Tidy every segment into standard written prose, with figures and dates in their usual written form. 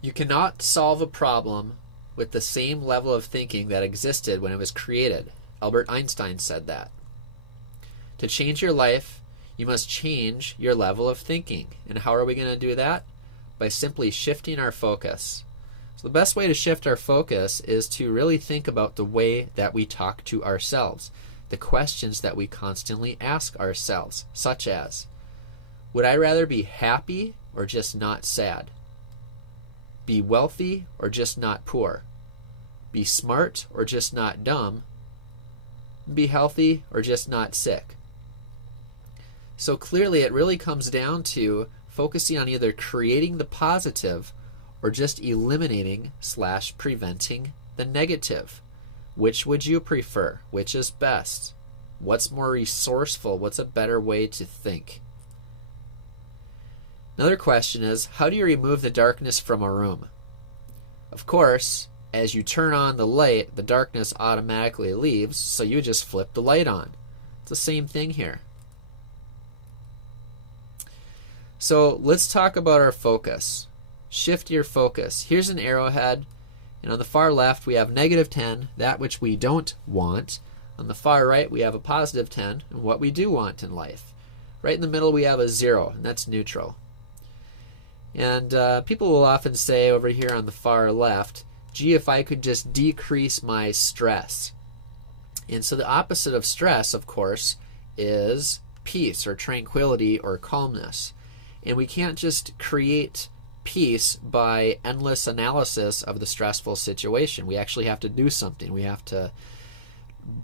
You cannot solve a problem with the same level of thinking that existed when it was created. Albert Einstein said that. To change your life, you must change your level of thinking. And how are we going to do that? By simply shifting our focus. So the best way to shift our focus is to really think about the way that we talk to ourselves, the questions that we constantly ask ourselves, such as, would I rather be happy or just not sad? Be wealthy or just not poor? Be smart or just not dumb? Be healthy or just not sick? So clearly it really comes down to focusing on either creating the positive or just eliminating / preventing the negative. Which would you prefer? Which is best? What's more resourceful? What's a better way to think? Another question is, how do you remove the darkness from a room? Of course, as you turn on the light, the darkness automatically leaves, so you just flip the light on. It's the same thing here. So let's talk about our focus. Shift your focus. Here's an arrowhead, and on the far left we have -10, that which we don't want. On the far right we have a +10, and what we do want in life. Right in the middle we have a 0, and that's neutral. And people will often say over here on the far left, gee, if I could just decrease my stress. And so the opposite of stress, of course, is peace or tranquility or calmness. And we can't just create peace by endless analysis of the stressful situation. We actually have to do something. We have to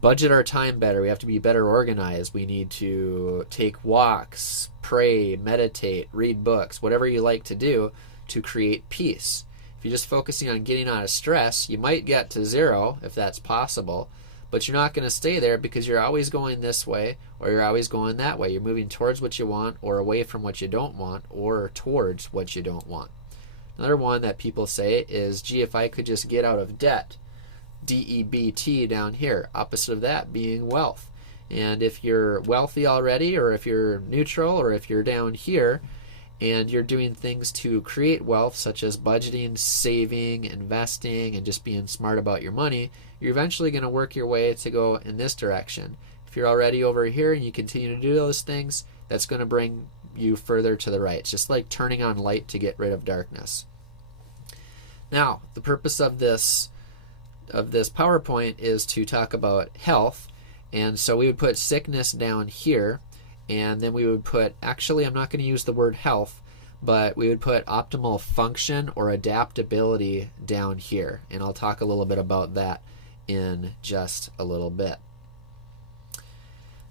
budget our time better. We have to be better organized. We need to take walks, pray, meditate, read books, whatever you like to do to create peace. If you're just focusing on getting out of stress, you might get to 0 if that's possible, but you're not going to stay there because you're always going this way or you're always going that way. You're moving towards what you want or away from what you don't want or towards what you don't want. Another one that people say is, gee, if I could just get out of debt. DEBT down here, opposite of that being wealth. And if you're wealthy already, or if you're neutral, or if you're down here and you're doing things to create wealth such as budgeting, saving, investing, and just being smart about your money, you're eventually going to work your way to go in this direction. If you're already over here and you continue to do those things, that's going to bring you further to the right. It's just like turning on light to get rid of darkness. Now, the purpose of this PowerPoint is to talk about health, and so we would put sickness down here, and then we would put, actually I'm not going to use the word health, but we would put optimal function or adaptability down here, and I'll talk a little bit about that in just a little bit.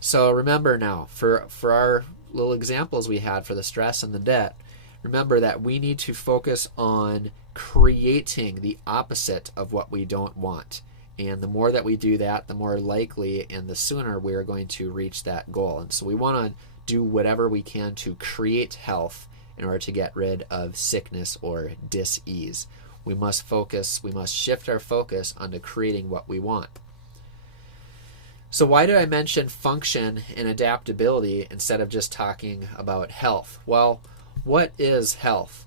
So remember now, for our little examples we had for the stress and the debt, remember that we need to focus on creating the opposite of what we don't want. And the more that we do that, the more likely and the sooner we are going to reach that goal. And so we want to do whatever we can to create health in order to get rid of sickness or dis-ease. We must focus, we must shift our focus onto creating what we want. So why did I mention function and adaptability instead of just talking about health? Well, what is health?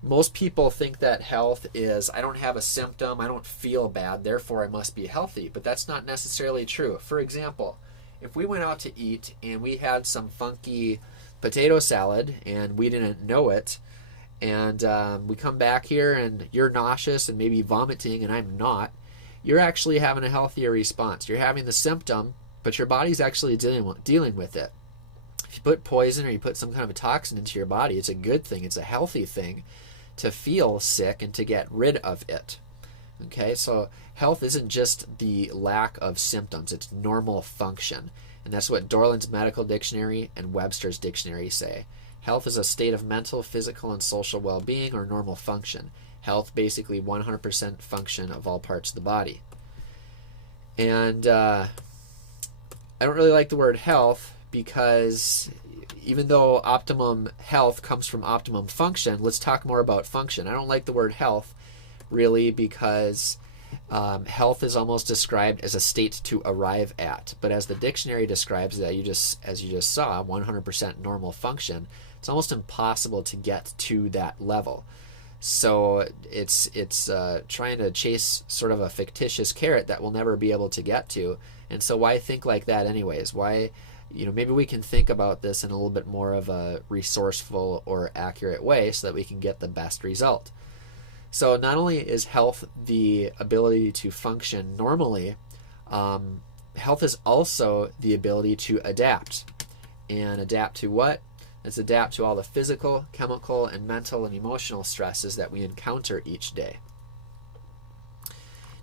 Most people think that health is, I don't have a symptom, I don't feel bad, therefore I must be healthy. But that's not necessarily true. For example, if we went out to eat and we had some funky potato salad and we didn't know it, and we come back here and you're nauseous and maybe vomiting and I'm not, you're actually having a healthier response. You're having the symptom, but your body's actually dealing with it. If you put poison or you put some kind of a toxin into your body, it's a good thing, it's a healthy thing to feel sick and to get rid of it. Okay, so health isn't just the lack of symptoms, it's normal function. And that's what Dorland's Medical Dictionary and Webster's Dictionary say. Health is a state of mental, physical, and social well-being or normal function. Health, basically 100% function of all parts of the body. And I don't really like the word health because even though optimum health comes from optimum function, let's talk more about function. I don't like the word health really because health is almost described as a state to arrive at. But as the dictionary describes that, as you just saw, 100% normal function, it's almost impossible to get to that level. So it's trying to chase sort of a fictitious carrot that we'll never be able to get to. And so why think like that anyways? Why, maybe we can think about this in a little bit more of a resourceful or accurate way so that we can get the best result. So not only is health the ability to function normally, health is also the ability to adapt. And adapt to what? Let's adapt to all the physical, chemical, and mental and emotional stresses that we encounter each day.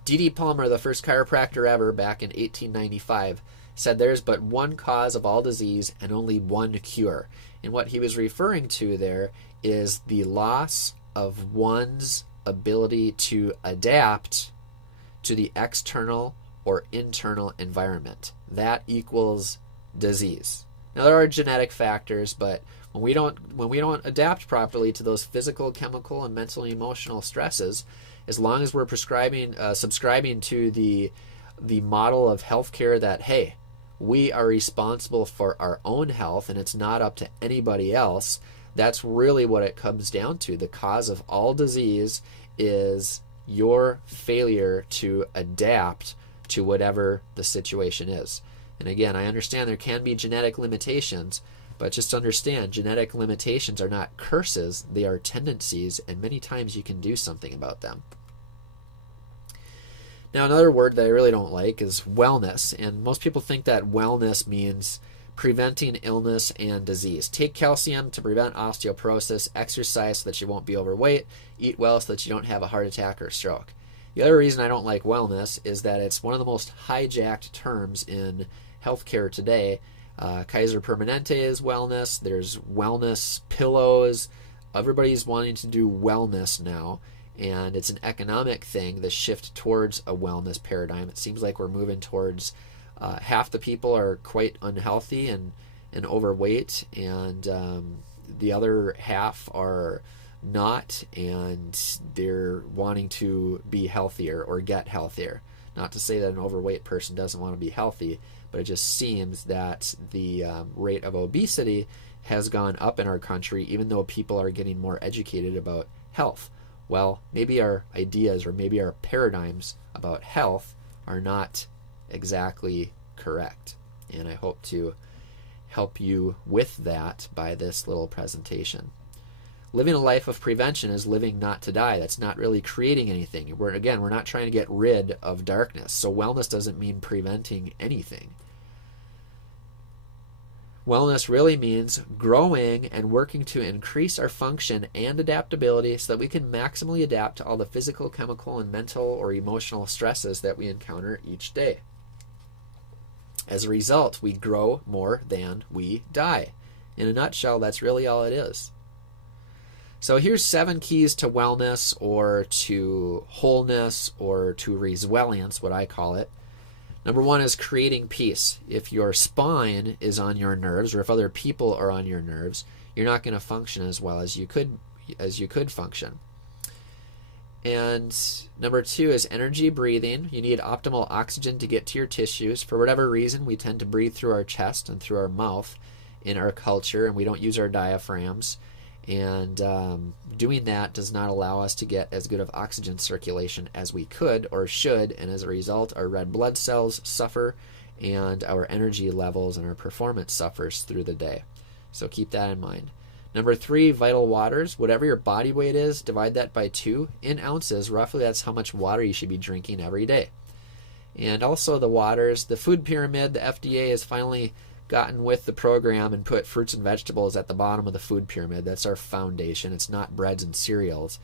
D.D. Palmer, the first chiropractor ever back in 1895, said there's but one cause of all disease and only one cure. And what he was referring to there is the loss of one's ability to adapt to the external or internal environment. That equals disease. Now there are genetic factors, but when we don't adapt properly to those physical, chemical, and mental and emotional stresses, as long as we're subscribing to the model of healthcare that, hey, we are responsible for our own health and it's not up to anybody else, that's really what it comes down to. The cause of all disease is your failure to adapt to whatever the situation is. And again, I understand there can be genetic limitations, but just understand genetic limitations are not curses, they are tendencies, and many times you can do something about them. Now, another word that I really don't like is wellness, and most people think that wellness means preventing illness and disease. Take calcium to prevent osteoporosis, exercise so that you won't be overweight, eat well so that you don't have a heart attack or stroke. The other reason I don't like wellness is that it's one of the most hijacked terms in healthcare today. Kaiser Permanente is wellness. There's wellness pillows. Everybody's wanting to do wellness now, and it's an economic thing, the shift towards a wellness paradigm. It seems like we're moving towards half the people are quite unhealthy and overweight, and the other half are not, and they're wanting to be healthier or get healthier. Not to say that an overweight person doesn't want to be healthy, but it just seems that the rate of obesity has gone up in our country, even though people are getting more educated about health. Well, maybe our ideas or maybe our paradigms about health are not exactly correct. And I hope to help you with that by this little presentation. Living a life of prevention is living not to die. That's not really creating anything. We're not trying to get rid of darkness. So wellness doesn't mean preventing anything. Wellness really means growing and working to increase our function and adaptability so that we can maximally adapt to all the physical, chemical, and mental or emotional stresses that we encounter each day. As a result, we grow more than we die. In a nutshell, that's really all it is. So here's 7 keys to wellness or to wholeness or to resilience, what I call it. Number 1 is creating peace. If your spine is on your nerves, or if other people are on your nerves, you're not going to function as well as you could function. And number 2 is energy breathing. You need optimal oxygen to get to your tissues. For whatever reason, we tend to breathe through our chest and through our mouth in our culture, and we don't use our diaphragms. And doing that does not allow us to get as good of oxygen circulation as we could or should, and as a result our red blood cells suffer and our energy levels and our performance suffers through the day. So keep that in mind. Number 3, vital waters. Whatever your body weight is, divide that by 2 in ounces. Roughly that's how much water you should be drinking every day. And also the waters, the food pyramid, the FDA has finally gotten with the program and put fruits and vegetables at the bottom of the food pyramid. That's our foundation. It's not breads and cereals.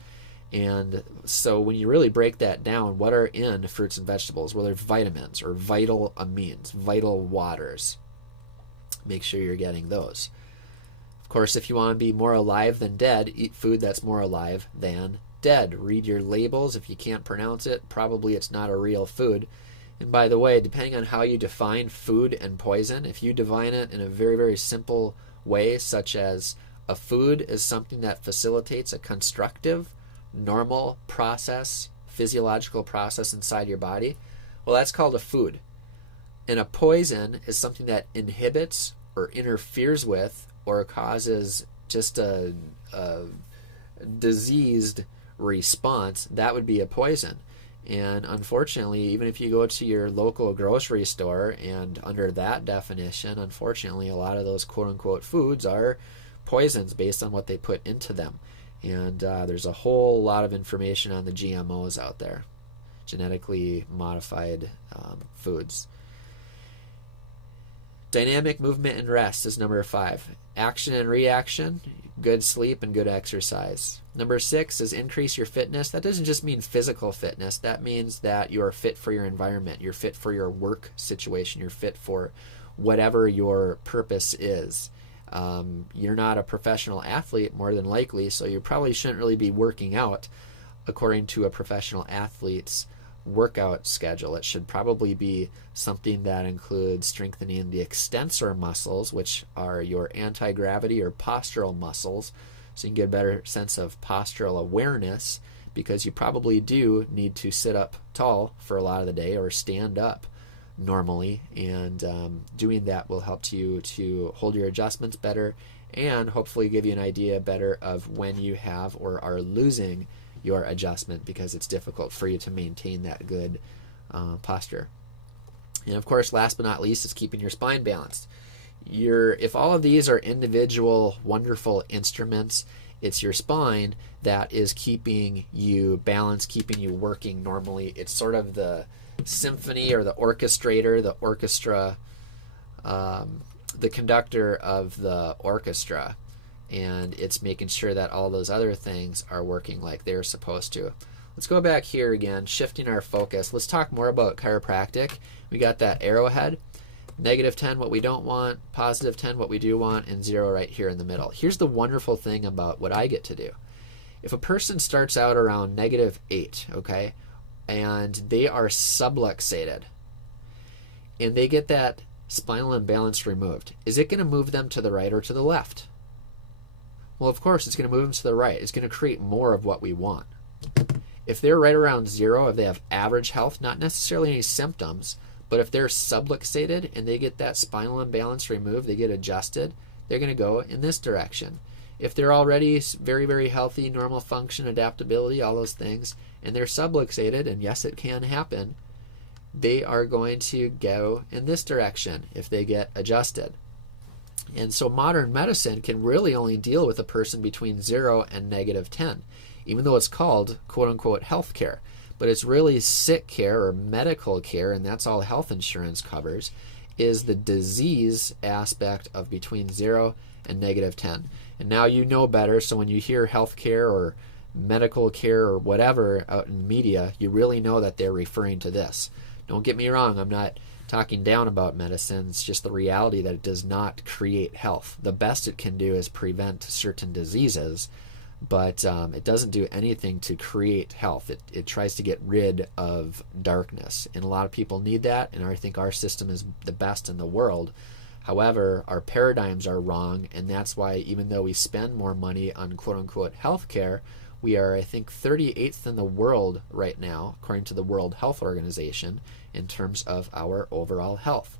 And so when you really break that down, what are in fruits and vegetables? Well, they're vitamins or vital amines, vital waters. Make sure you're getting those. Of course, if you want to be more alive than dead, eat food that's more alive than dead. Read your labels. If you can't pronounce it, probably it's not a real food. And by the way, depending on how you define food and poison, if you define it in a very, very simple way, such as a food is something that facilitates a constructive, normal process, physiological process inside your body, well, that's called a food. And a poison is something that inhibits or interferes with or causes just a diseased response, that would be a poison. And unfortunately, even if you go to your local grocery store, and under that definition, unfortunately, a lot of those quote-unquote foods are poisons based on what they put into them. And there's a whole lot of information on the GMOs out there, genetically modified foods. Dynamic movement and rest is number 5. Action and reaction, good sleep and good exercise. Number 6 is increase your fitness. That doesn't just mean physical fitness. That means that you're fit for your environment. You're fit for your work situation. You're fit for whatever your purpose is. You're not a professional athlete, more than likely, so you probably shouldn't really be working out according to a professional athlete's workout schedule. It should probably be something that includes strengthening the extensor muscles, which are your anti-gravity or postural muscles, so you can get a better sense of postural awareness, because you probably do need to sit up tall for a lot of the day or stand up normally, and doing that will help you to hold your adjustments better and hopefully give you an idea better of when you have or are losing your adjustment, because it's difficult for you to maintain that good posture. And of course, last but not least, is keeping your spine balanced. If all of these are individual wonderful instruments, it's your spine that is keeping you balanced, keeping you working normally. It's sort of the symphony or the orchestrator, the orchestra, the conductor of the orchestra, and it's making sure that all those other things are working like they're supposed to. Let's go back here again, shifting our focus. Let's talk more about chiropractic. We got that arrowhead, -10 what we don't want, +10 what we do want, and 0 right here in the middle. Here's the wonderful thing about what I get to do. If a person starts out around -8, okay, and they are subluxated, and they get that spinal imbalance removed, is it going to move them to the right or to the left? Well, of course, it's going to move them to the right. It's going to create more of what we want. If they're right around 0, if they have average health, not necessarily any symptoms, but if they're subluxated and they get that spinal imbalance removed, they get adjusted, they're going to go in this direction. If they're already very, very healthy, normal function, adaptability, all those things, and they're subluxated, and yes, it can happen, they are going to go in this direction if they get adjusted. And so modern medicine can really only deal with a person between 0 and -10, even though it's called quote-unquote health care. But it's really sick care or medical care, and that's all health insurance covers, is the disease aspect of between 0 and -10. And now you know better, so when you hear health care or medical care or whatever out in media, you really know that they're referring to this. Don't get me wrong, I'm not talking down about medicine. It's just the reality that it does not create health. The best it can do is prevent certain diseases, but it doesn't do anything to create health. It tries to get rid of darkness, and a lot of people need that, and I think our system is the best in the world. However, our paradigms are wrong, and that's why even though we spend more money on quote-unquote health care, we are, I think, 38th in the world right now, according to the World Health Organization, in terms of our overall health.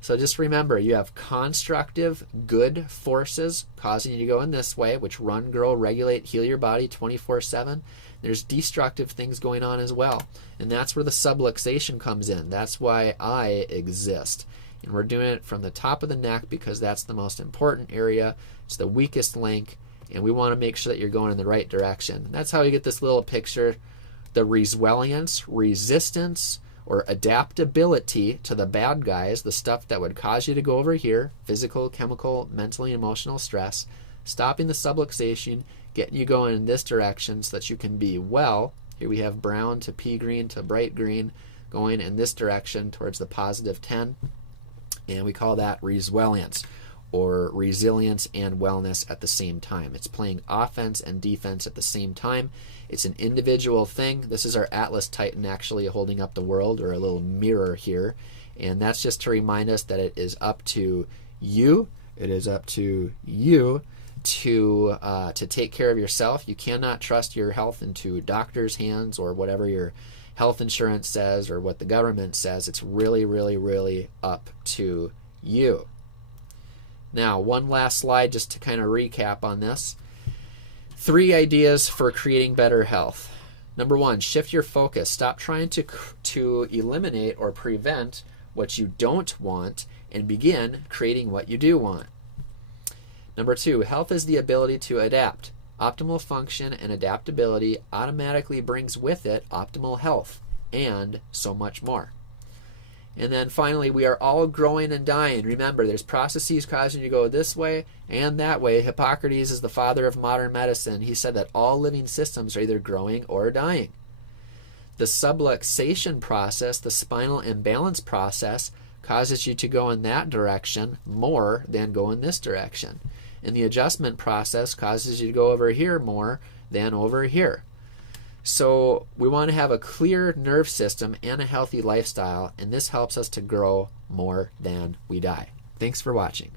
So just remember, you have constructive, good forces causing you to go in this way, which run, grow, regulate, heal your body 24/7. There's destructive things going on as well, and that's where the subluxation comes in. That's why I exist. And we're doing it from the top of the neck because that's the most important area. It's the weakest link, and we want to make sure that you're going in the right direction. That's how you get this little picture, the resistance or adaptability to the bad guys, the stuff that would cause you to go over here, physical, chemical, mentally, emotional stress, stopping the subluxation, getting you going in this direction so that you can be well. Here we have brown to pea green to bright green, going in this direction towards the +10, and we call that resilience, or resilience and wellness at the same time. It's playing offense and defense at the same time. It's an individual thing. This is our Atlas Titan actually holding up the world, or a little mirror here, and that's just to remind us that it is up to you. It is up to you to take care of yourself. You cannot trust your health into doctors' hands or whatever your health insurance says or what the government says. It's really, really, really up to you. Now, one last slide just to kind of recap on this. 3 ideas for creating better health. Number 1, shift your focus. Stop trying to eliminate or prevent what you don't want and begin creating what you do want. Number 2, health is the ability to adapt. Optimal function and adaptability automatically brings with it optimal health and so much more. And then finally, we are all growing and dying. Remember, there's processes causing you to go this way and that way. Hippocrates is the father of modern medicine. He said that all living systems are either growing or dying. The subluxation process, the spinal imbalance process, causes you to go in that direction more than go in this direction. And the adjustment process causes you to go over here more than over here. So we want to have a clear nerve system and a healthy lifestyle, and this helps us to grow more than we die. Thanks for watching.